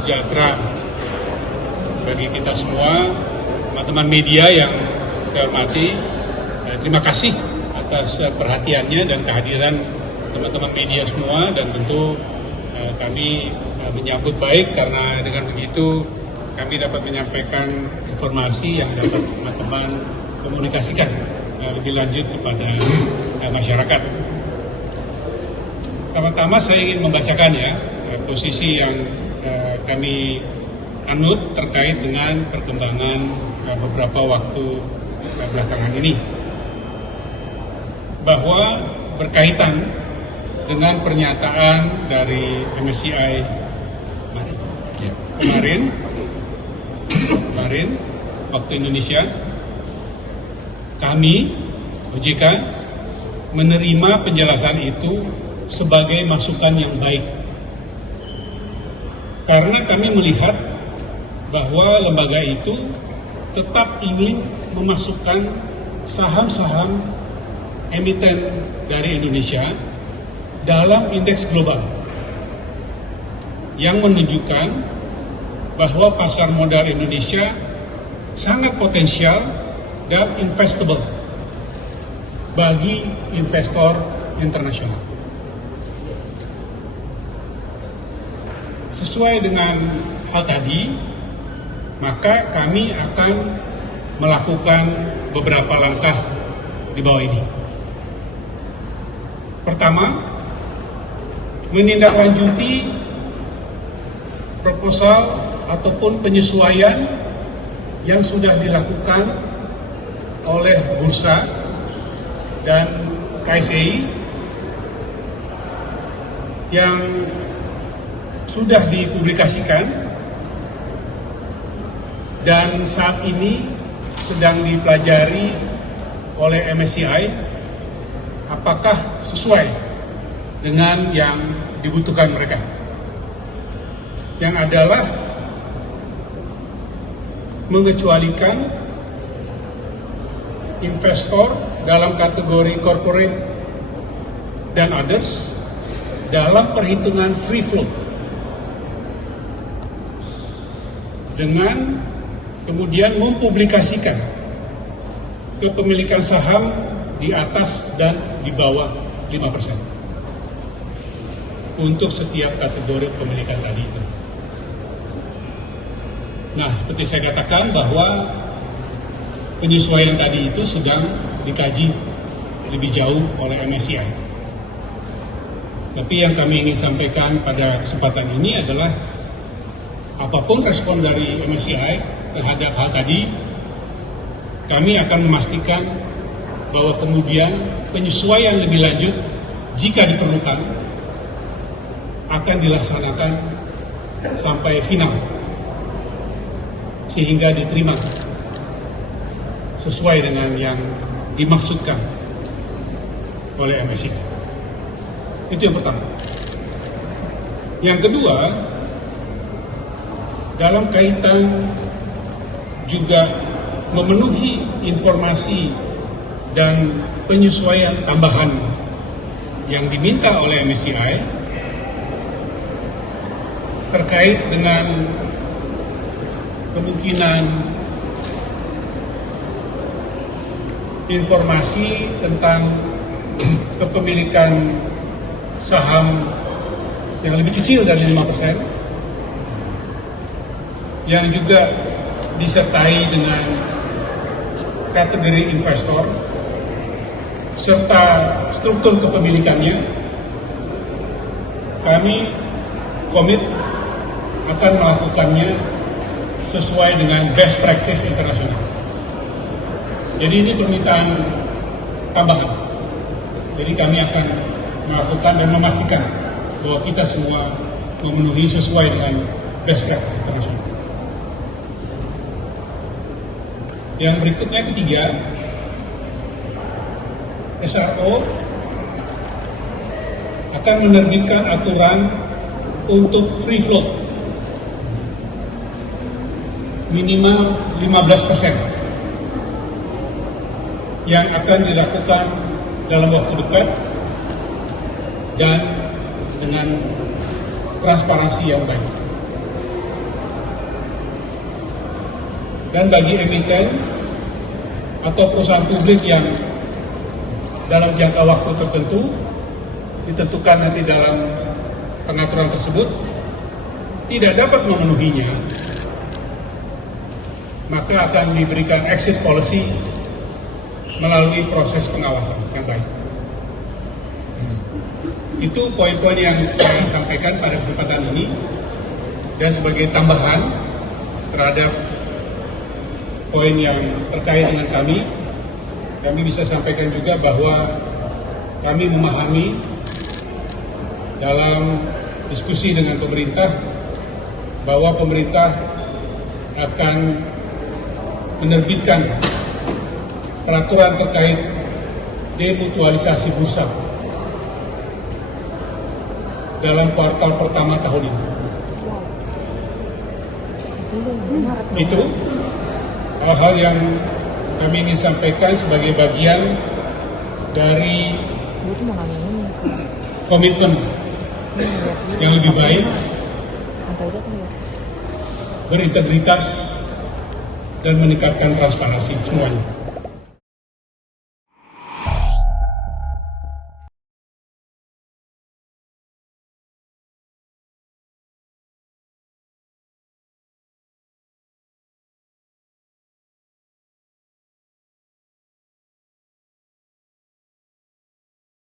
sejahtera bagi kita semua, teman-teman media yang saya hormati. Terima kasih atas perhatiannya dan kehadiran teman-teman media semua, dan tentu kami menyambut baik karena dengan begitu kami dapat menyampaikan informasi yang dapat teman-teman komunikasikan lebih lanjut kepada masyarakat. Pertama-tama saya ingin membacakan posisi yang kami anut terkait dengan perkembangan beberapa waktu belakangan ini, bahwa berkaitan dengan pernyataan dari MSCI kemarin waktu Indonesia, kami OJK menerima penjelasan itu sebagai masukan yang baik, karena kami melihat bahwa lembaga itu tetap ingin memasukkan saham-saham emiten dari Indonesia dalam indeks global, yang menunjukkan bahwa pasar modal Indonesia sangat potensial dan investable bagi investor internasional. Sesuai dengan hal tadi, maka kami akan melakukan beberapa langkah di bawah ini. Pertama, menindaklanjuti proposal ataupun penyesuaian yang sudah dilakukan oleh Bursa dan KSEI yang sudah dipublikasikan dan saat ini sedang dipelajari oleh MSCI apakah sesuai dengan yang dibutuhkan mereka, yang adalah mengecualikan investor dalam kategori corporate dan others dalam perhitungan free float, dengan kemudian mempublikasikan kepemilikan saham di atas dan di bawah 5% untuk setiap kategori pemilikan tadi itu. Nah, seperti saya katakan bahwa penyesuaian tadi itu sedang dikaji lebih jauh oleh MSCI. Tapi yang kami ingin sampaikan pada kesempatan ini adalah apapun respon dari MSCI terhadap hal tadi, kami akan memastikan bahwa kemudian penyesuaian lebih lanjut jika diperlukan akan dilaksanakan sampai final, sehingga diterima sesuai dengan yang dimaksudkan oleh MSCI. Itu yang pertama. Yang kedua, dalam kaitan juga memenuhi informasi dan penyesuaian tambahan yang diminta oleh MSCI terkait dengan kemungkinan informasi tentang kepemilikan saham yang lebih kecil dari 5%, yang juga disertai dengan kategori investor serta struktur kepemilikannya, kami komit akan melakukannya sesuai dengan best practice internasional. Jadi ini permintaan tambahan. Jadi kami akan melakukan dan memastikan bahwa kita semua memenuhi sesuai dengan best practice internasional. Yang berikutnya, ketiga, SRO akan menerbitkan aturan untuk free float minimal 15% yang akan dilakukan dalam waktu dekat dan dengan transparansi yang baik. Dan bagi emiten atau perusahaan publik yang dalam jangka waktu tertentu ditentukan nanti dalam pengaturan tersebut tidak dapat memenuhinya, maka akan diberikan exit policy melalui proses pengawasan yang baik. Itu poin-poin yang saya sampaikan pada kesempatan ini, dan sebagai tambahan terhadap poin yang terkait dengan kami bisa sampaikan juga bahwa kami memahami dalam diskusi dengan pemerintah bahwa pemerintah akan menerbitkan peraturan terkait demutualisasi bursa dalam kuartal pertama tahun ini. Itu hal-hal yang kami ingin sampaikan sebagai bagian dari komitmen yang lebih baik, berintegritas, dan meningkatkan transparansi semuanya.